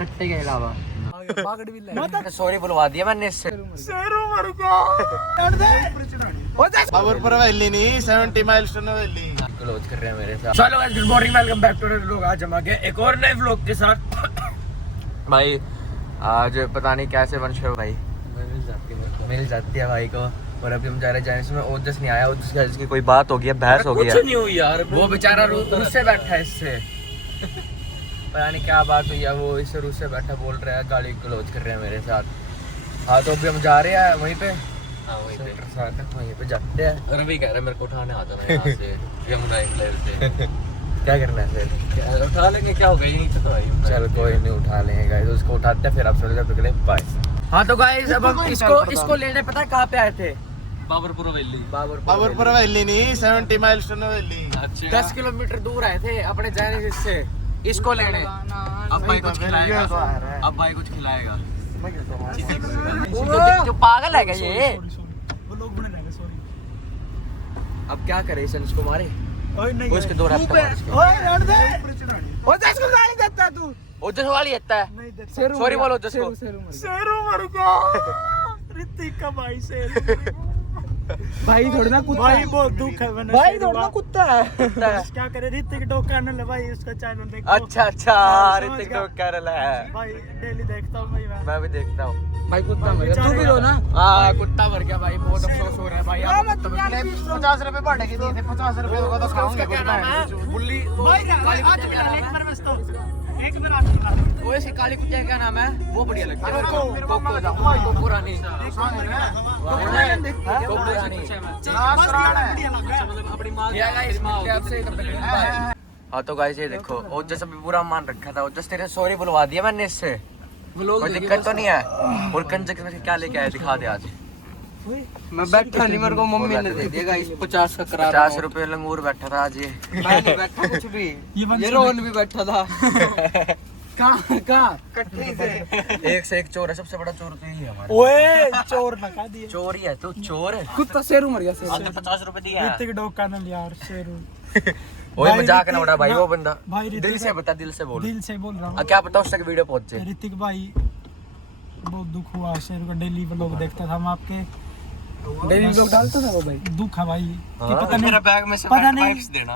सट्टे के अलावा सॉरी बुलवा दिया मैंने इससे। बाबरपुर वैली नहीं 70 माइलस्टोन वैली क्लोज कर रहे हैं मेरे साथ। चलो guys, good morning, welcome back to the vlog. आज हम आ गए एक और नए व्लॉग के साथ। भाई आज पता नहीं कैसे वंश भाई मिल जाती है भाई को। और अभी हम जा रहे हैं इसमें ओजस नहीं आया, ओजस का इसकी कोई बात हो गई है, बहस हो गई है। कुछ नहीं हुई यार, वो बेचारा रूस से बैठा है इससे पता नहीं क्या बात हुई है। वो इससे रूस से बैठा बोल रहा है, गाड़ी क्लोज कर रहे हैं मेरे साथ। हाँ तो अभी हम जा रहे हैं वहीं पे, वहीं पे जाते हैं। रवि कह रहे मेरे को उठाने आता था यहाँ से यमुना एयरलाइन से। क्या करना है फिर? उठा लेंगे, क्या हो गया, यहीं तो भाई। चल कोई नहीं, उठा लेंगे गाइस, उसको उठाते हैं फिर आप सोच जब निकले। बाय। हाँ तो गाइस अब हम इसको लेने पता है कहाँ पे आए थे? बाबरपुर वैली। बाबरपुर वैली नहीं 70 माइलस्टोन वैली। 10 किलोमीटर दूर आए थे अपने जाने से इसको लेने। अब भाई कुछ खिलाएगा, अब भाई कुछ खिलाएगा। जो पागल है क्या ये? अब क्या करे, इसे उसको मारे उसके दो रैप मार इसके। ओजस को गाली देता है तू? ओजस को गाली देता है? सॉरी बोलो ओजस को। शेरू मर गया ऋतिक का भाई शेरू। भाई थोड़ा ना कुत्ता भाई बहुत दुख है मैंने। भाई थोड़ा ना कुत्ता है। क्या करे, ऋतिक डॉग चैनल है भाई, उसका चैनल देखो। अच्छा ऋतिक डॉग चैनल है भाई, डेली देखता हूँ भाई मैं भी देखता हूँ। भाई कुत्ता मर गया, तू भी लो ना। हाँ कुत्ता मर गया भाई, बहुत अफसोस हो रहा है भाई। 50 रुपए बढ़ के दिए थे, 50 रुपए होगा तो खाऊंगे। क्या नाम है? बुल्ली एक बार आती वो ऐसी काली कुत्ते का क्या नाम है? वो बढ़िया लगता है है। पुरानी हाँ तो गाइस ये देखो, ओजस अभी पूरा मान रखा था। ओजस तेरे सॉरी बुलवा दिया मैंने इससे, कोई दिक्कत तो नहीं है। और कंजक में क्या लेके आया दिखा दे आज। मैं बैठा नहीं, मेरे को मम्मी ने दे दिया गाइस 50 का करार। 50 रुपए लंगूर बैठा था आज ये। मैं नहीं बैठा कुछ भी, ये रोहन भी बैठा था। कहाँ कटनी से। एक से एक चोर है, सबसे बड़ा चोर तो यही है हमारा। ओए चोर ना कह दिए। चोर ही है तू, चोर है। कुत्ता शेरू मर गया। आपने 50 रुपए दिया है। ऋतिक डॉग चैनल यार शेरू। ओए मजाक ना उड़ा भाई, वो बंदा भाई दिल से बता, दिल से बोल। दिल से बोल रहा हूँ। क्या पता उस तक वीडियो पहुंचे। ऋतिक भाई बहुत दुख हुआ, शेरू का डेली व्लॉग देखता था हम आपके, डेली व्लॉग डालता था वो भाई। दुख है भाई कि हाँ? पता नहीं मेरा बैग में से पता नहीं वाइप्स देना।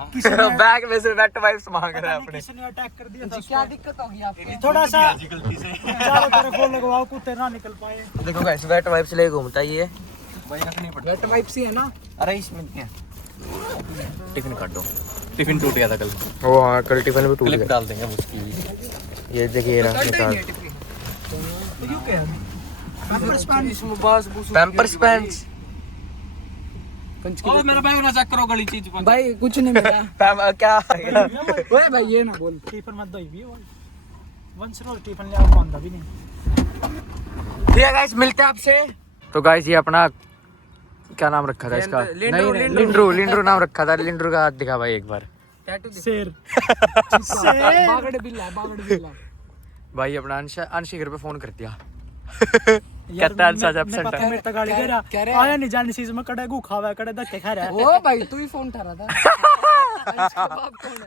बैग में से वेट वाइप्स मांग रहा है अपने। किसने अटैक कर दिया था क्या दिक्कत होगी आपको? थोड़ा सा गलती से चारों तरफ वो लगवाओ, कुत्ते ना निकल पाए। देखो गाइस वेट वाइप्स ले घूमता ये भाई रखनी पड़ती है। वेट वाइप्स ही है ना? अरे इसमें क्या टिफिन काट दो। टिफिन टूट गया था कल। वो हाँ कल टिफिन भी टूट गया। डाल देंगे उसकी। ये देखिए रहा निकाल। Pampers pants. और मेरा बैग ना चेक करो, गली चीज भाई कुछ नहीं मिला। क्या ओए भाई ये ना बोल। टिफिन मत दो भी वंश रोज टिफिन ले आओ, आंदा भी नहीं। ठीक है गाइस, मिलते हैं आपसे। तो गाइस ये अपना क्या नाम रखा था इसका? लिंड्रू नाम रखा था। लिंड्रू का हाथ दिखा भाई एक बार। शेर बागड़ बिल्ला। भाई अपना अंशी घर पे फोन कर दिया। कहता है अंशा एब्सेंट है। मेरे तक गाड़ी कह रहा आया नहीं जाने सीज में कड़े गु खावा कड़े धक्के खा रहा है। ओ भाई तू ही फोन उठा रहा था।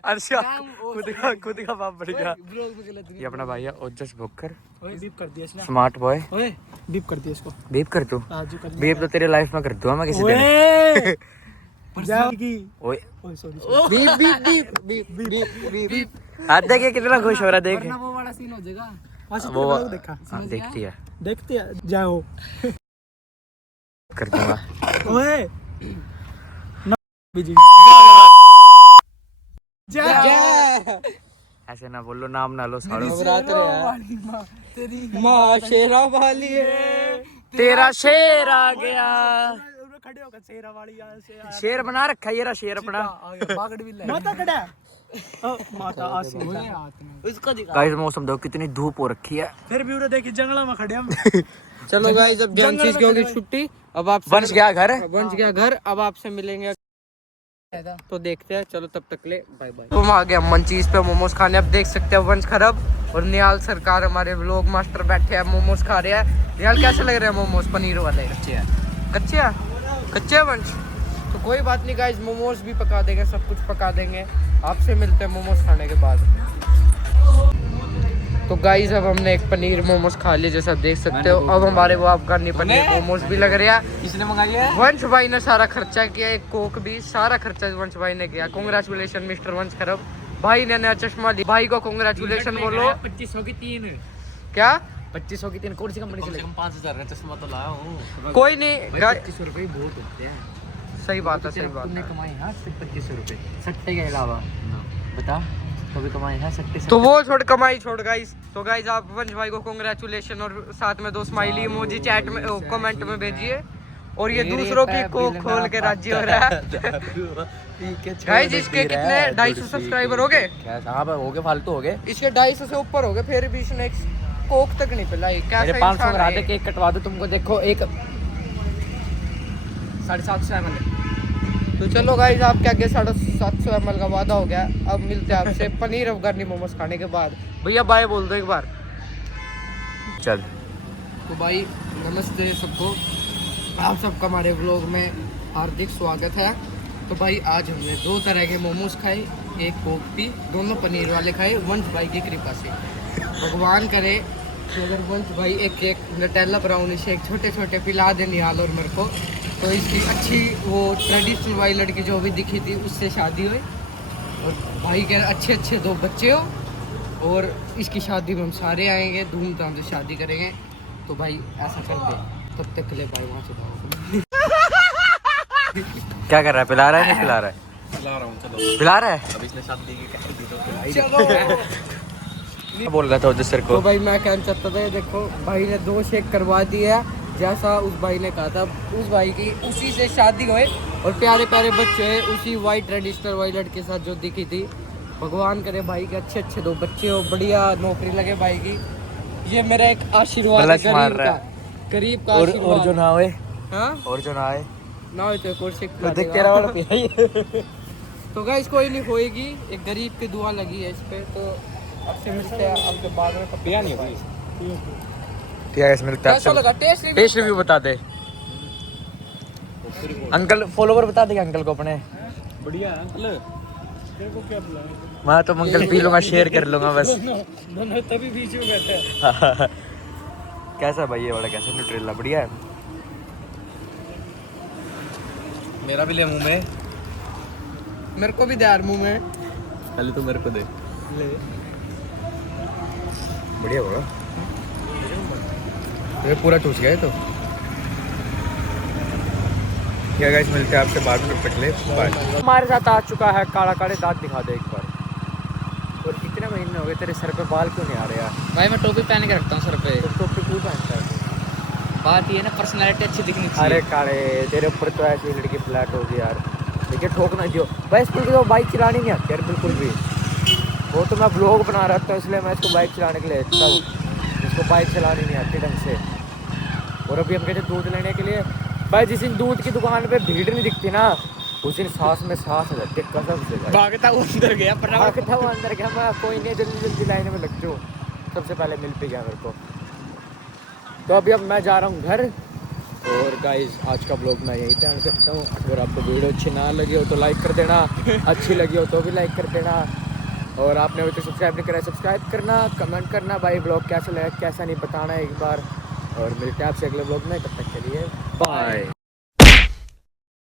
अंशा खुद का बाप बढ़ गया। ये अपना भाई है ओजस भुक्कर। ओए बीप कर दिया इसने। Smart boy. ओए बीप कर दिया इसको। बीप कर तू? आजू कर बीप तो तेरे लाइफ में कर दूंगा मैं किसी दिन। ओए जाओगी। ओए ओए sorry beep beep beep beep beep. आज देखिए कितना खुश हो रहा है, देख। वरना वो वाला सीन हो जाएगा। वो देखा हाँ, देखती है, देखते हैं जाओ कर दूंगा। ओए बीजी ऐसे ना बोलो, नाम ना लो साड़ो। तेरी माँ शेरा वाली है, तेरा शेर आ गया। खड़े होकर शेरा वाली शेर बना रखा है ये रहा शेर अपना। बागड़ बिल्ला माता खड़ा माता आसी गाइस मौसम देखो कितनी धूप हो रखी है। फिर भी उरे देखी जंगला में खड़े हम। चलो गाइस अब जंगल की होगी छुट्टी। अब आप बंश गया घर। अब आपसे मिलेंगे तो देखते हैं। चलो तब तक ले बाय बाय। तुम आ गए मंचीज पे मोमोज खाने। अब देख सकते हो वंश खरब और निहाल सरकार हमारे व्लॉग मास्टर बैठे हैं, मोमोज खा रहे हैं। निहाल कैसे लग रहे हैं मोमोज? पनीर वाले कच्चे हैं वंश? तो कोई बात नहीं गाइस, मोमोज भी पका देंगे, सब कुछ पका देंगे। आपसे मिलते हैं मोमोज खाने के बाद। तो गाइस अब हमने एक पनीर मोमोज खा लिए जैसा आप देख सकते हो। अब हमारे वो अफगानी पनीर मोमोज भी लग रहा है। किसने मंगाई है? वंश भाई ने सारा खर्चा किया, एक कोक भी, सारा खर्चा वंश भाई ने किया। कांग्रेचुलेशन मिस्टर वंश खरब भाई ने नया चश्मा लिया। भाई को कांग्रेचुलेशन बोलो। 2500 की 3 क्या 2500 की 3 कौन सी कंपनी से ले? 5000 का चश्मा तो लाया हूँ। कोई नहीं 2500 रुपए बहुत होते हैं। सही बात है, सही बात तुमने है। कमाए हैं सिर्फ 2500 रुपए सट्टे के अलावा। बता कभी कमाए हैं सट्टे से? तो वो छोड़ कमाई छोड़ गाइस। तो गाइस आप वंश भाई को कांग्रेचुलेशन और साथ में 2 स्माइली इमोजी चैट में कमेंट में भेजिए। और ये दूसरों की कोक खोल के राजी हो रहा है। गाइस इसके कितने 250 सब्सक्राइबर हो गए? हाँ हो गए, फालतू हो गए। इसके 250 से ऊपर हो गए, फिर भी इसने कोक तक नहीं पिलाई। क्या मेरे 500 करा दे, केक कटवा दो तुमको। देखो एक 750 ml। तो चलो गाइस आपके आगे 750 ml का वादा हो गया। अब मिलते हैं आपसे पनीर अफगानी मोमोज खाने के बाद। भैया बाय बोल दो एक बार। चल तो भाई नमस्ते सबको, आप सबका हमारे व्लॉग में हार्दिक स्वागत है। तो भाई आज हमने 2 तरह के मोमोज खाए, एक कोक पी, दोनों पनीर वाले खाए वंश भाई की कृपा से। भगवान करे कि अगर वंश भाई एक केक नटेला ब्राउनी शेक छोटे छोटे पिला दे निहाल और मेरे को, तो इसकी अच्छी वो ट्रेडिशनल वाली लड़की जो भी दिखी थी उससे शादी हुई और भाई के अच्छे 2 बच्चे हो। और इसकी शादी में हम सारे आएंगे, धूमधाम से शादी करेंगे। तो भाई ऐसा कर दे, तब तक के लिए भाई वहाँ से जाओ। क्या कर रहा है? पिला रहा है नहीं पिला रहा है? चला रहा हूँ, चलो। पिला रहा है? अब इसने शादी की कह दी तो पिलाई। क्या बोल रहा था उधर सर तो को? भाई मैं कहना चाहता था, देखो भाई ने 2 शेक करवा दिए है जैसा उस भाई ने कहा था। उस भाई की उसी से शादी हुए और प्यारे प्यारे बच्चे हैं उसी वाइट ट्रेडिशनल वाइट लड़के के साथ जो दिखी थी। भगवान करे भाई के अच्छे 2 बच्चे हो, बढ़िया नौकरी लगे भाई की। ये मेरा एक आशीर्वाद है गरीब का और आशीर्वाद। जो ना होए, हाँ और जो ना आए ना हो तो एक और शेक तो देख तेरा वाला पिया ही। तो गाइस कोई नहीं होएगी, एक गरीब की दुआ लगी है इस पे। तो आपसे मिलते हैं आपके बाद में। पिया नहीं होगी। ठीक है, मिलता है कैसा लगा टेस्ट? टेस्ट रिव्यू बता दे अंकल। फॉलोवर बता देगा अंकल को अपने। बढ़िया है अंकल। तेरे को क्या बुलाया? मैं तो अंकल पी लूंगा, शेयर कर लूंगा बस। दोनों तभी बीच में बैठे हैं। कैसा भाई ये वाला, कैसा न्यूट्रेला? बढ़िया है। मेरा भी ले मुंह में। मेरे को भी दे यार मुंह में। पहले तो मेरे को दे। ले बढ़िया होगा। ये पूरा टूट गया है तो क्या गाइस, मिलते हैं आपसे बाद में। पटले बाय। हमारे साथ आ चुका है काला काले दांत, दिखा दे एक बार। और कितने महीने हो गए तेरे सर पे बाल क्यों नहीं आ रहे यार? भाई मैं टोपी पहन के रखता हूँ सर पे। तो टोपी क्यों पहनता है? बात ये है ना, पर्सनैलिटी अच्छी दिखनी चाहिए। अरे काले तेरे ऊपर तो ऐसी लड़की फ्लैट होगी यार। देखिए ठोकना दियो भाई। स्कूल की तो बाइक चलानी नहीं आती यार बिल्कुल भी। वो तो मैं ब्लॉग बना रहा था इसलिए मैं इसको बाइक चलाने के लिए चल, इसको बाइक चलानी नहीं आती ढंग से। और अभी हम कहते दूध लेने के लिए भाई, जिस दिन दूध की दुकान पे भीड़ नहीं दिखती ना, उस दिन सांस में सांस आ जाती है कसम से। भागता वो अंदर गया भागता वो अंदर गया। मैं कोई नहीं, जल्दी लाइन में लग जाऊँ, सबसे पहले मिल पे गया मेरे को। तो अभी अब मैं जा रहा हूँ घर। और गाइस आज का ब्लॉग मैं यहीं पे आन सकता हूँ। अगर आपको वीडियो अच्छी ना लगी हो तो लाइक कर देना, अच्छी लगी हो तो भी लाइक कर देना। और आपने अभी तक सब्सक्राइब नहीं करा है सब्सक्राइब करना, कमेंट करना भाई ब्लॉग कैसा लगा कैसा नहीं बताना एक बार। और मिलते हैं आपसे अगले ब्लॉग में, तब तक के लिए बाय।